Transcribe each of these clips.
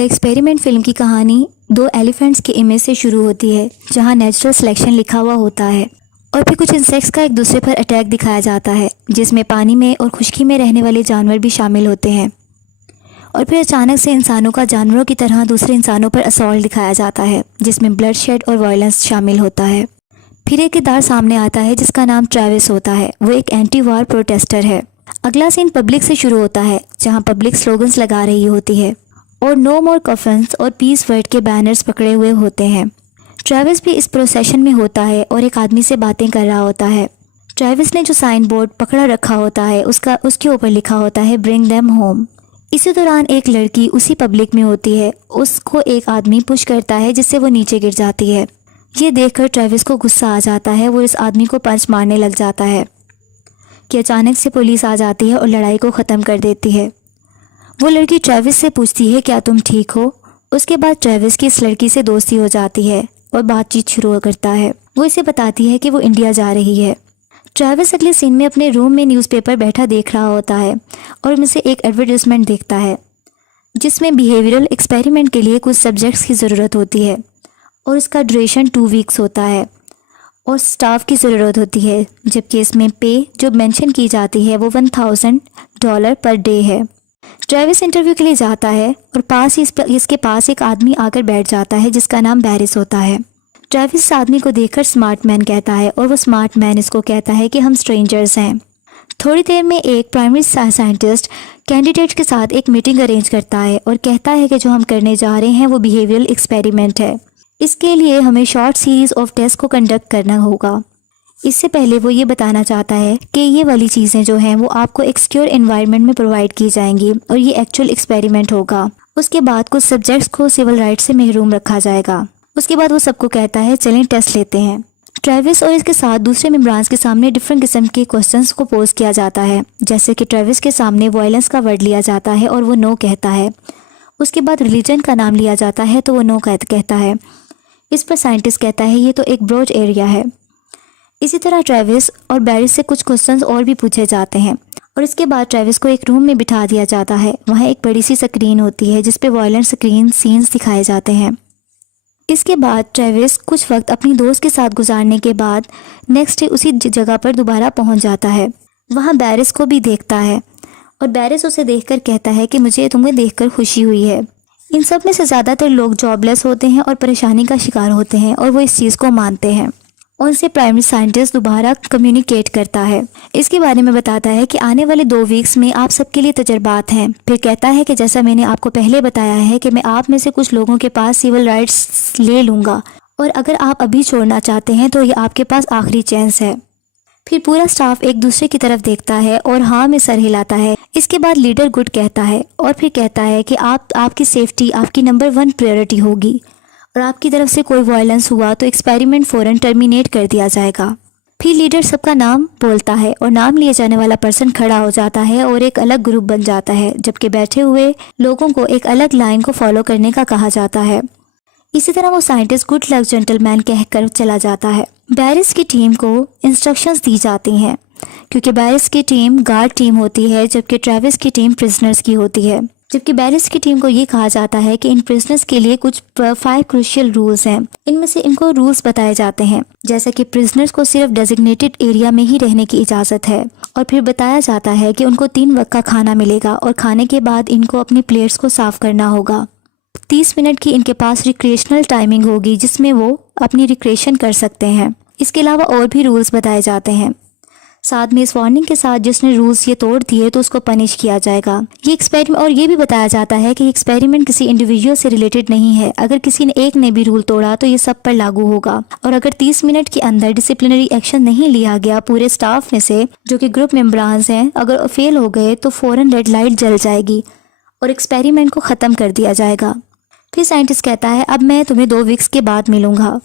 The experiment film की कहानी दो एलिफेंट्स के इमेज से शुरू होती है, जहां नेचुरल सिलेक्शन लिखा हुआ होता है और फिर कुछ इंसेक्ट्स का एक दूसरे पर अटैक दिखाया जाता है, जिसमें पानी में और खुश्की में रहने वाले जानवर भी शामिल होते हैं। और फिर अचानक से इंसानों का जानवरों की तरह दूसरे इंसानों पर असॉल्ट दिखाया जाता है, जिसमें ब्लड शेड और वायलेंस शामिल होता है। फिर एक किरदार सामने आता है जिसका नाम ट्रेविस होता है। वो एक एंटी वार प्रोटेस्टर है। अगला सीन पब्लिक से शुरू होता है, जहां पब्लिक स्लोगन्स लगा रही होती है और नो मोर कफन्स और पीस वर्ड के बैनर्स पकड़े हुए होते हैं। ट्रेविस भी इस प्रोसेशन में होता है और एक आदमी से बातें कर रहा होता है। ट्रेविस ने जो साइन बोर्ड पकड़ा रखा होता है उसके ऊपर लिखा होता है ब्रिंग देम होम। इसी दौरान एक लड़की उसी पब्लिक में होती है। उसको एक आदमी पुश करता है जिससे वो नीचे गिर जाती है। ये देखकर ट्रेविस को गुस्सा आ जाता है। वो इस आदमी को पंच मारने लग जाता है कि अचानक से पुलिस आ जाती है और लड़ाई को ख़त्म कर देती है। वो लड़की ट्रेविस से पूछती है क्या तुम ठीक हो। उसके बाद ट्रेविस की इस लड़की से दोस्ती हो जाती है और बातचीत शुरू करता है। वो इसे बताती है कि वो इंडिया जा रही है। ट्रेविस अगले सीन में अपने रूम में न्यूज़पेपर बैठा देख रहा होता है और उनमें से एक एडवर्टाइजमेंट देखता है जिसमें बिहेवियरल एक्सपेरिमेंट के लिए कुछ सब्जेक्ट्स की ज़रूरत होती है और इसका ड्यूरेशन 2 वीक्स होता है और स्टाफ की ज़रूरत होती है, जबकि इसमें पे जो मेंशन की जाती है वो $1000 पर डे है। ट्रेविस इंटरव्यू के लिए जाता है और पास ही इसके पास एक आदमी आकर बैठ जाता है जिसका नाम बैरिस होता है। ट्रेविस इस आदमी को देखकर स्मार्ट मैन कहता है और वो स्मार्ट मैन इसको कहता है कि हम स्ट्रेंजर्स हैं। थोड़ी देर में एक प्राइमरी साइंटिस्ट कैंडिडेट के साथ एक मीटिंग अरेंज करता है और कहता है कि जो हम करने जा रहे हैं वो बिहेवियरल एक्सपेरिमेंट है। इसके लिए हमें शॉर्ट सीरीज़ ऑफ टेस्ट को कंडक्ट करना होगा। इससे पहले वो ये बताना चाहता है कि ये वाली चीज़ें जो हैं वो आपको एक सिक्योर एनवायरनमेंट में प्रोवाइड की जाएंगी और ये एक्चुअल एक्सपेरिमेंट होगा। उसके बाद कुछ सब्जेक्ट्स को सिविल राइट्स से महरूम रखा जाएगा। उसके बाद वो सबको कहता है चलें टेस्ट लेते हैं। ट्रेविस और इसके साथ दूसरे मेंबर्स के सामने डिफरेंट किस्म के क्वेश्चंस को पोज किया जाता है, जैसे कि ट्रेविस के सामने वायलेंस का वर्ड लिया जाता है और वो नो कहता है। उसके बाद रिलीजन का नाम लिया जाता है तो वो नो कहता है। इस पर साइंटिस्ट कहता है ये तो एक ब्रॉड एरिया है। इसी तरह ट्रेविस और बैरिस से कुछ क्वेश्चंस और भी पूछे जाते हैं और इसके बाद ट्रेविस को एक रूम में बिठा दिया जाता है। वहाँ एक बड़ी सी स्क्रीन होती है जिस पे वायलेंट स्क्रीन सीन्स दिखाए जाते हैं। इसके बाद ट्रेविस कुछ वक्त अपनी दोस्त के साथ गुजारने के बाद नेक्स्ट डे उसी जगह पर दोबारा पहुँच जाता है। वहाँ बैरिस को भी देखता है और बैरिस उसे देखकर कहता है कि मुझे तुम्हें देखकर खुशी हुई है। इन सब में से ज़्यादातर लोग जॉबलेस होते हैं और परेशानी का शिकार होते हैं और वो इस चीज़ को मानते हैं। उनसे प्राइमरी साइंटिस्ट दोबारा कम्युनिकेट करता है। इसके बारे में बताता है कि आने वाले 2 वीक्स में आप सबके लिए तजर्बात हैं। फिर कहता है कि जैसा मैंने आपको पहले बताया है कि मैं आप में से कुछ लोगों के पास सिविल राइट्स ले लूँगा और अगर आप अभी छोड़ना चाहते हैं तो ये आपके पास आखिरी चांस है। फिर पूरा स्टाफ एक दूसरे की तरफ देखता है और हाँ में सर हिलाता है। इसके बाद लीडर गुड कहता है और फिर कहता है कि आपकी सेफ्टी आपकी नंबर 1 प्रायोरिटी होगी और आपकी तरफ से कोई वायलेंस हुआ तो एक्सपेरिमेंट फ़ौरन टर्मिनेट कर दिया जाएगा। फिर लीडर सबका नाम बोलता है और नाम लिए जाने वाला पर्सन खड़ा हो जाता है और एक अलग ग्रुप बन जाता है, जबकि बैठे हुए लोगों को एक अलग लाइन को फॉलो करने का कहा जाता है। इसी तरह वो साइंटिस्ट गुड लक जेंटलमैन कहकर चला जाता है। बैरिस की टीम को इंस्ट्रक्शंस दी जाती हैं क्योंकि बैरिस की टीम गार्ड टीम होती है जबकि ट्रेविस की टीम प्रिजनर्स की होती है। जबकि बैरिस की टीम को ये कहा जाता है कि इन प्रिजनर्स के लिए कुछ 5 क्रूशियल रूल्स हैं। इनमें से इनको रूल्स बताए जाते हैं, जैसा कि प्रिजनर्स को सिर्फ डेजिग्नेटेड एरिया में ही रहने की इजाज़त है और फिर बताया जाता है कि उनको 3 वक्त का खाना मिलेगा और खाने के बाद इनको अपनी प्लेट्स को साफ करना होगा। 30 मिनट की इनके पास रिक्रिएशनल टाइमिंग होगी जिसमें वो अपनी रिक्रिएशन कर सकते हैं। इसके अलावा और भी रूल्स बताए जाते हैं। साथ में इस वार्निंग के साथ जिसने रूल्स ये तोड़ दिए तो उसको पनिश किया जाएगा। ये एक्सपेरिमेंट और ये भी बताया जाता है कि एक्सपेरिमेंट किसी इंडिविजुअल से रिलेटेड नहीं है। अगर किसी ने एक ने भी रूल तोड़ा तो ये सब पर लागू होगा और अगर 30 मिनट के अंदर डिसिप्लिनरी एक्शन नहीं लिया गया पूरे स्टाफ में से जो कि ग्रुप मेंबर्स हैं, अगर फेल हो गए तो फ़ौरन रेड लाइट जल जाएगी और एक्सपेरिमेंट को ख़त्म कर दिया जाएगा। फिर साइंटिस्ट कहता है अब मैं तुम्हें 2 वीक्स के बाद मिलूंगा।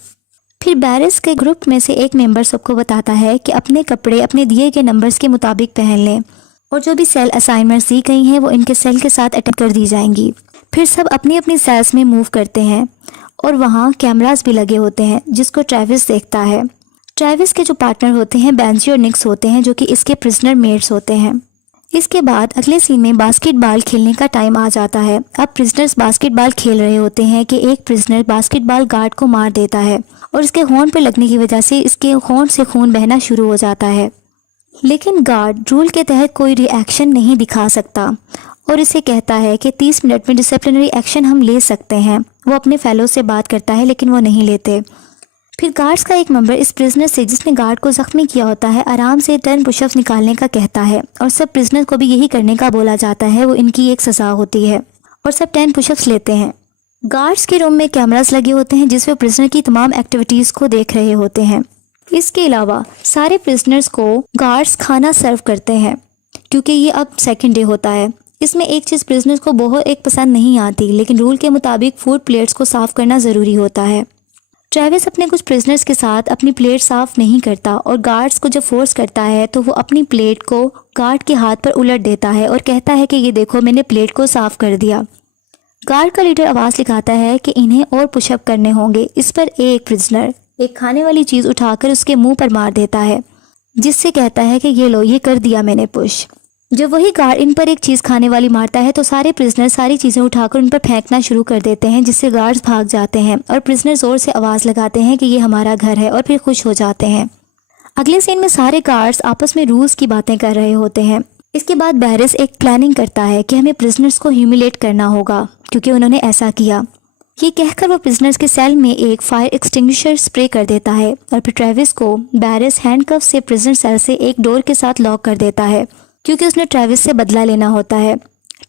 फिर बैरिस के ग्रुप में से एक मेंबर सबको बताता है कि अपने कपड़े अपने दिए गए नंबर्स के मुताबिक पहन लें और जो भी सेल असाइनमेंट्स दी गई हैं वो इनके सेल के साथ अटैच कर दी जाएंगी। फिर सब अपनी अपनी सेल्स में मूव करते हैं और वहाँ कैमरास भी लगे होते हैं जिसको ट्रेविस देखता है। ट्रेविस के जो पार्टनर होते हैं बेंजी और निक्स होते हैं जो कि इसके प्रिजनर मेट्स होते हैं। इसके बाद अगले सीन में बास्केटबॉल खेलने का टाइम आ जाता है। अब प्रिजनर्स बास्केटबॉल खेल रहे होते हैं कि एक प्रिजनर बास्केटबॉल गार्ड को मार देता है और इसके होंठ पर लगने की वजह से इसके होंठ से खून बहना शुरू हो जाता है। लेकिन गार्ड रूल के तहत कोई रिएक्शन नहीं दिखा सकता और इसे कहता है कि 30 मिनट में डिसिप्लिनरी एक्शन हम ले सकते हैं। वो अपने फेलो से बात करता है लेकिन वो नहीं लेते। फिर गार्ड्स का एक मेंबर इस प्रिजनर से जिसने गार्ड को जख्मी किया होता है आराम से 10 पुशअप्स निकालने का कहता है और सब प्रिजनर को भी यही करने का बोला जाता है। वो इनकी एक सज़ा होती है और सब 10 पुशअप्स लेते हैं। गार्ड्स के रूम में कैमरास लगे होते हैं जिसमें प्रिजनर की तमाम एक्टिविटीज़ को देख रहे होते हैं। इसके अलावा सारे प्रिजनर्स को गार्ड्स खाना सर्व करते हैं क्योंकि ये अब सेकेंड डे होता है। इसमें एक चीज़ प्रिजनर्स को बहुत एक पसंद नहीं आती, लेकिन रूल के मुताबिक फूड प्लेट्स को साफ़ करना ज़रूरी होता है। ट्रेविस अपने कुछ प्रिजनर्स के साथ अपनी प्लेट साफ़ नहीं करता और गार्ड्स को जब फोर्स करता है तो वो अपनी प्लेट को गार्ड के हाथ पर उलट देता है और कहता है कि ये देखो मैंने प्लेट को साफ़ कर दिया। गार्ड का लीडर आवाज़ लिखाता है कि इन्हें और पुशअप करने होंगे। इस पर एक प्रिजनर एक खाने वाली चीज़ उठाकर उसके मुंह पर मार देता है जिससे कहता है कि ये लो, ये कर दिया मैंने पुश। जब वही गार्ड इन पर एक चीज़ खाने वाली मारता है तो सारे प्रिजनर सारी चीज़ें उठाकर उन पर फेंकना शुरू कर देते हैं जिससे गार्ड्स भाग जाते हैं और प्रिजनर ज़ोर से आवाज़ लगाते हैं कि ये हमारा घर है और फिर खुश हो जाते हैं। अगले सीन में सारे गार्ड्स आपस में रूल्स की बातें कर रहे होते हैं। इसके बाद बैरिस एक प्लानिंग करता है कि हमें प्रिजनर्स को ह्यूमिलेट करना होगा क्योंकि उन्होंने ऐसा किया। ये कहकर वो प्रिजनर्स के सेल में एक फायर एक्सटिंग्विशर स्प्रे कर देता है और फिर ट्रेविस को बैरिस हैंडकफ से प्रिजनर सेल से एक डोर के साथ लॉक कर देता है क्योंकि उसने ट्रेविस से बदला लेना होता है।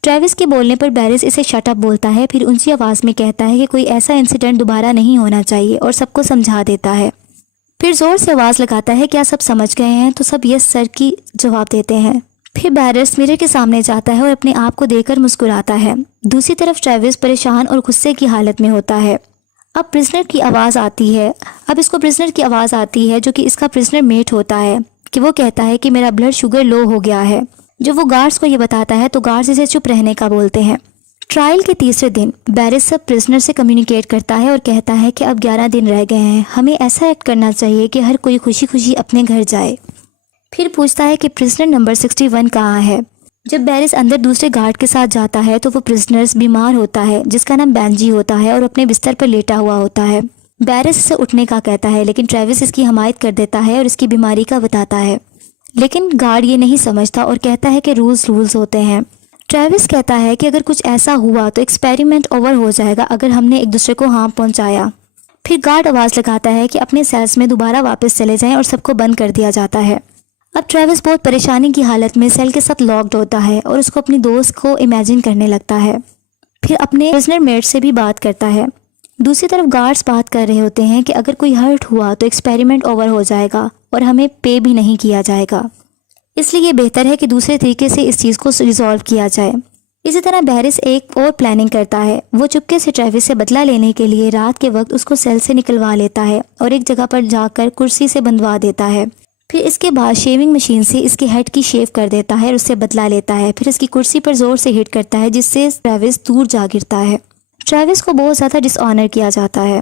ट्रेविस के बोलने पर बैरिस इसे शट अप बोलता है, फिर ऊंची आवाज़ में कहता है कि कोई ऐसा इंसिडेंट दोबारा नहीं होना चाहिए और सबको समझा देता है। फिर ज़ोर से आवाज़ लगाता है क्या सब समझ गए हैं? तो सब यस सर की जवाब देते हैं। फिर बैरिस मिरर के सामने जाता है और अपने आप को देखकर मुस्कुराता है। दूसरी तरफ ट्रेविस परेशान और गुस्से की हालत में होता है। अब प्रिजनर की आवाज़ आती है। अब इसको प्रिजनर की आवाज़ आती है जो कि इसका प्रिजनर मेट होता है कि वो कहता है कि मेरा ब्लड शुगर लो हो गया है। जब वो गार्ड्स को ये बताता है तो गार्ड्स इसे चुप रहने का बोलते हैं। ट्रायल के तीसरे दिन बैरिस सब प्रिजनर से कम्युनिकेट करता है और कहता है कि अब 11 दिन रह गए हैं, हमें ऐसा एक्ट करना चाहिए कि हर कोई खुशी खुशी अपने घर जाए। फिर पूछता है कि प्रिजनर नंबर 61 कहाँ है। जब बैरिस अंदर दूसरे गार्ड के साथ जाता है तो वो प्रिजनर्स बीमार होता है जिसका नाम बेंजी होता है और अपने बिस्तर पर लेटा हुआ होता है। बैरिस इसे उठने का कहता है लेकिन ट्रेविस इसकी हमायत कर देता है और इसकी बीमारी का बताता है, लेकिन गार्ड ये नहीं समझता और कहता है कि रूल्स होते हैं। ट्रेविस कहता है कि अगर कुछ ऐसा हुआ तो एक्सपेरिमेंट ओवर हो जाएगा अगर हमने एक दूसरे को हार्म पहुंचाया। फिर गार्ड आवाज़ लगाता है कि अपने सेल्स में दोबारा वापस चले जाएं और सबको बंद कर दिया जाता है। अब ट्रेविस बहुत परेशानी की हालत में सेल के साथ लॉक्ड होता है और उसको अपनी दोस्त को इमेजिन करने लगता है। फिर अपने प्रिजनर मेट से भी बात करता है। दूसरी तरफ गार्ड्स बात कर रहे होते हैं कि अगर कोई हर्ट हुआ तो एक्सपेरिमेंट ओवर हो जाएगा और हमें पे भी नहीं किया जाएगा, इसलिए ये बेहतर है कि दूसरे तरीके से इस चीज़ को रिजॉल्व किया जाए। इसी तरह बैरिस एक और प्लानिंग करता है। वो चुपके से ट्रेविस से बदला लेने के लिए रात के वक्त उसको सेल से निकलवा लेता है और एक जगह पर जाकर कुर्सी से बंधवा देता है। फिर इसके बाद शेविंग मशीन से इसके हेड की शेव कर देता है और उससे बदला लेता है। फिर इसकी कुर्सी पर जोर से हिट करता है जिससे ट्रेविस दूर जा गिरता है। ट्रेविस को बहुत ज़्यादा डिसऑनर किया जाता है।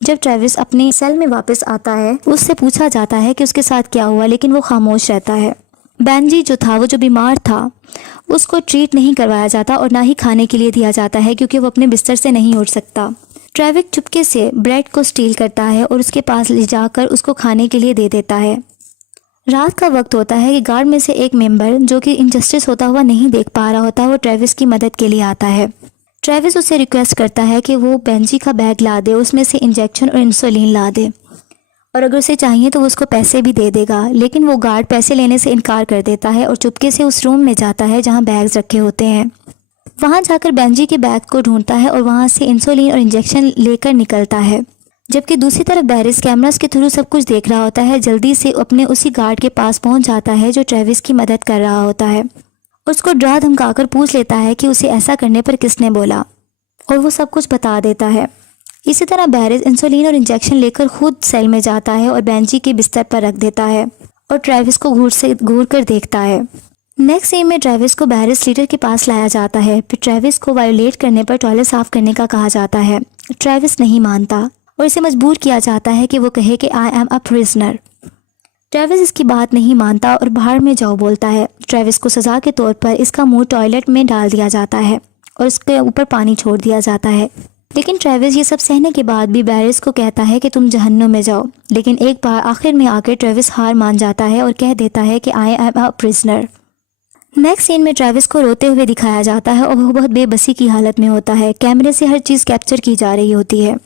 जब ट्रेविस अपने सेल में वापस आता है उससे पूछा जाता है कि उसके साथ क्या हुआ, लेकिन वो खामोश रहता है। बेंजी जो था, वो जो बीमार था, उसको ट्रीट नहीं करवाया जाता और ना ही खाने के लिए दिया जाता है क्योंकि वो अपने बिस्तर से नहीं उठ सकता। ट्रेविस चुपके से ब्रेड को स्टील करता है और उसके पास ले जाकर उसको खाने के लिए दे देता है। रात का वक्त होता है कि गार्ड में से एक मेंबर जो कि इनजस्टिस होता हुआ नहीं देख पा रहा होता, वो ट्रेविस की मदद के लिए आता है। ट्रेविस उससे रिक्वेस्ट करता है कि वो बेंजी का बैग ला दे, उसमें से इंजेक्शन और इंसुलिन ला दे और अगर उसे चाहिए तो वो उसको पैसे भी दे देगा। लेकिन वो गार्ड पैसे लेने से इनकार कर देता है और चुपके से उस रूम में जाता है जहाँ बैग्स रखे होते हैं। वहाँ जाकर बेंजी के बैग को ढूंढता है और वहाँ से इंसुलिन और इंजेक्शन लेकर निकलता है। जबकि दूसरी तरफ बैरिस कैमरास के थ्रू सब कुछ देख रहा होता है। जल्दी से अपने उसी गार्ड के पास पहुँच जाता है जो ट्रेविस की मदद कर रहा होता है। उसको डरा धमकाकर पूछ लेता है कि उसे ऐसा करने पर किसने बोला और वो सब कुछ बता देता है। इसी तरह बैरिस इंसुलिन और इंजेक्शन लेकर खुद सेल में जाता है और बेंजी के बिस्तर पर रख देता है और ट्रेविस को घूर कर देखता है। नेक्स्ट सीन में ट्रेविस को बैरिस लीडर के पास लाया जाता है। फिर ट्रेविस को वायोलेट करने पर टॉयलेट साफ करने का कहा जाता है। ट्रेविस नहीं मानता और इसे मजबूर किया जाता है कि वो कहे कि I am a prisoner. Travis इसकी बात नहीं मानता और बाहर में जाओ बोलता है। ट्रेविस को सज़ा के तौर पर इसका मुंह टॉयलेट में डाल दिया जाता है और उसके ऊपर पानी छोड़ दिया जाता है। लेकिन ट्रेविस ये सब सहने के बाद भी बैरिस को कहता है कि तुम जहन्नुम में जाओ। लेकिन एक बार आखिर में आकर ट्रेविस हार मान जाता है और कह देता है कि I am a prisoner. Next scene में ट्रेविस को रोते हुए दिखाया जाता है और वो बहुत बेबसी की हालत में होता है। कैमरे से हर चीज़ कैप्चर की जा रही होती है।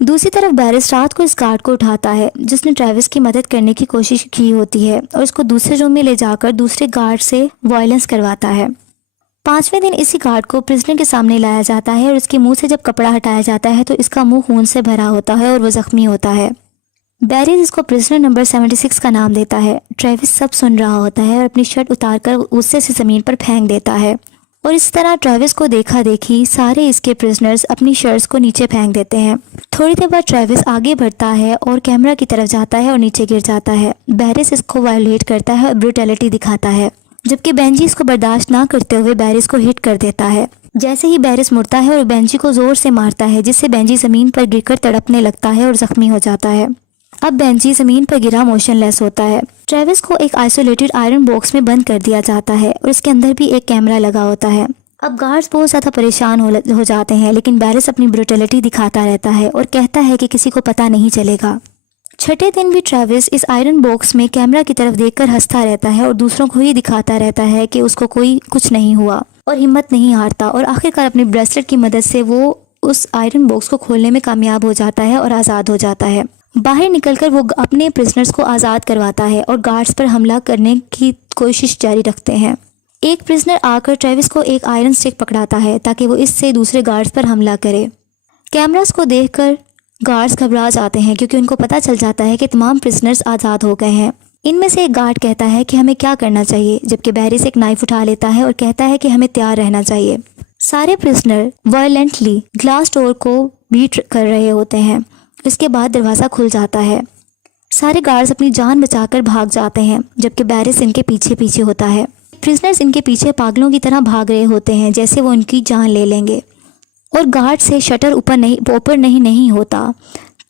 दूसरी तरफ बैरिस रात को इस गार्ड को उठाता है जिसने ट्रेविस की मदद करने की कोशिश की होती है और उसको दूसरे रूम में ले जाकर दूसरे गार्ड से वायलेंस करवाता है। 5वें दिन इसी गार्ड को प्रिजनर के सामने लाया जाता है और उसके मुंह से जब कपड़ा हटाया जाता है तो इसका मुंह खून से भरा होता है और वो जख्मी होता है। बैरिस इसको प्रिजनर नंबर 76 का नाम देता है। ट्रेविस सब सुन रहा होता है और अपनी शर्ट उतारकर गुस्से से ज़मीन पर फेंक देता है और इस तरह ट्रेविस को देखा देखी सारे इसके प्रिजनर्स अपनी शर्ट्स को नीचे फेंक देते हैं। थोड़ी देर बाद ट्रेविस आगे बढ़ता है और कैमरा की तरफ जाता है और नीचे गिर जाता है। बैरिस इसको वायलेट करता है और ब्रूटैलिटी दिखाता है, जबकि बेंजी इसको बर्दाश्त ना करते हुए बैरिस को हिट कर देता है। जैसे ही बैरिस मुड़ता है और बेंजी को जोर से मारता है जिससे बेंजी ज़मीन पर गिरकर तड़पने लगता है और ज़ख्मी हो जाता है। अब बेंजी ज़मीन पर गिरा मोशनलेस होता है। ट्रेविस को एक आइसोलेटेड आयरन बॉक्स में बंद कर दिया जाता है और इसके अंदर भी एक कैमरा लगा होता है। अब गार्ड्स बहुत ज़्यादा परेशान हो जाते हैं, लेकिन बैरिस अपनी ब्रूटैलिटी दिखाता रहता है और कहता है कि किसी को पता नहीं चलेगा। छठे दिन भी ट्रेविस इस आयरन बॉक्स में कैमरा की तरफ देखकर हंसता रहता है और दूसरों को ही दिखाता रहता है कि उसको कोई कुछ नहीं हुआ और हिम्मत नहीं हारता और आखिरकार अपनी ब्रेसलेट की मदद से वो उस आयरन बॉक्स को खोलने में कामयाब हो जाता है और आज़ाद हो जाता है। बाहर निकलकर वो अपने प्रिजनर्स को आज़ाद करवाता है और गार्ड्स पर हमला करने की कोशिश जारी रखते हैं। एक प्रिजनर आकर ट्रेविस को एक आयरन स्टिक पकड़ाता है ताकि वो इससे दूसरे गार्ड्स पर हमला करे। कैमरास को देखकर गार्ड्स घबरा जाते हैं क्योंकि उनको पता चल जाता है कि तमाम प्रिजनर्स आज़ाद हो गए हैं। इनमें से एक गार्ड कहता है कि हमें क्या करना चाहिए, जबकि बैरिस एक नाइफ उठा लेता है और कहता है कि हमें तैयार रहना चाहिए। सारे प्रिजनर वायलेंटली ग्लास डोर को बीट कर रहे होते हैं। इसके बाद दरवाज़ा खुल जाता है। सारे गार्ड्स अपनी जान बचाकर भाग जाते हैं, जबकि बैरिस इनके पीछे पीछे होता है। प्रिजनर्स इनके पीछे पागलों की तरह भाग रहे होते हैं जैसे वो उनकी जान ले लेंगे और गार्ड से शटर ऊपर नहीं होता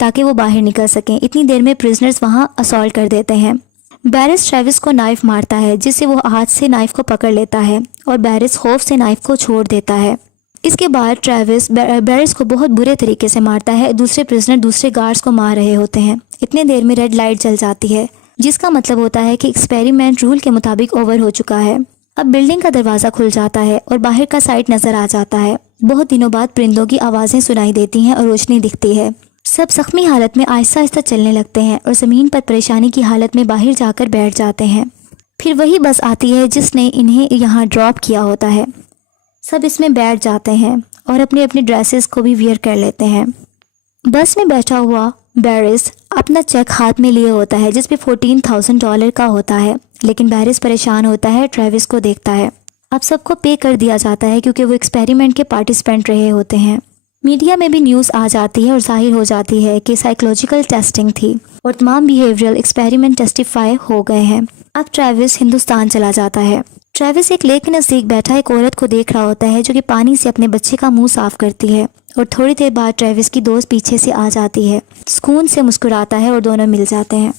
ताकि वो बाहर निकल सकें। इतनी देर में प्रिजनर्स वहाँ असॉल्ट कर देते हैं। बैरिस ट्रेविस को नाइफ मारता है जिससे वो हाथ से नाइफ को पकड़ लेता है और बैरिस खौफ से नाइफ को छोड़ देता है। इसके बाद ट्रेविस बैरिस को बहुत बुरे तरीके से मारता है। दूसरे प्रिजनर दूसरे गार्ड्स को मार रहे होते हैं। इतने देर में रेड लाइट जल जाती है जिसका मतलब होता है कि एक्सपेरिमेंट रूल के मुताबिक ओवर हो चुका है। अब बिल्डिंग का दरवाज़ा खुल जाता है और बाहर का साइड नज़र आ जाता है। बहुत दिनों बाद परिंदों की आवाज़ें सुनाई देती हैं और रोशनी दिखती है। सब जख्मी हालत में आहिस्ता आहिस्ता चलने लगते हैं और ज़मीन पर परेशानी की हालत में बाहर जाकर बैठ जाते हैं। फिर वही बस आती है जिसने इन्हें यहाँ ड्रॉप किया होता है। सब इसमें बैठ जाते हैं और अपने अपने ड्रेसेस को भी वियर कर लेते हैं। बस में बैठा हुआ बैरिस अपना चेक हाथ में लिए होता है जिस पे $14,000 का होता है, लेकिन बैरिस परेशान होता है, ट्रेविस को देखता है। अब सबको पे कर दिया जाता है क्योंकि वो एक्सपेरिमेंट के पार्टिसिपेंट रहे होते हैं। मीडिया में भी न्यूज़ आ जाती है और जाहिर हो जाती है कि साइकोलॉजिकल टेस्टिंग थी और तमाम बिहेवियरल एक्सपेरिमेंट टेस्टिफाई हो गए हैं। अब ट्रेविस हिंदुस्तान चला जाता है। ट्रेविस एक लेक के नज़दीक बैठा एक औरत को देख रहा होता है जो कि पानी से अपने बच्चे का मुंह साफ करती है और थोड़ी देर बाद ट्रेविस की दोस्त पीछे से आ जाती है, सुकून से मुस्कुराता है और दोनों मिल जाते हैं।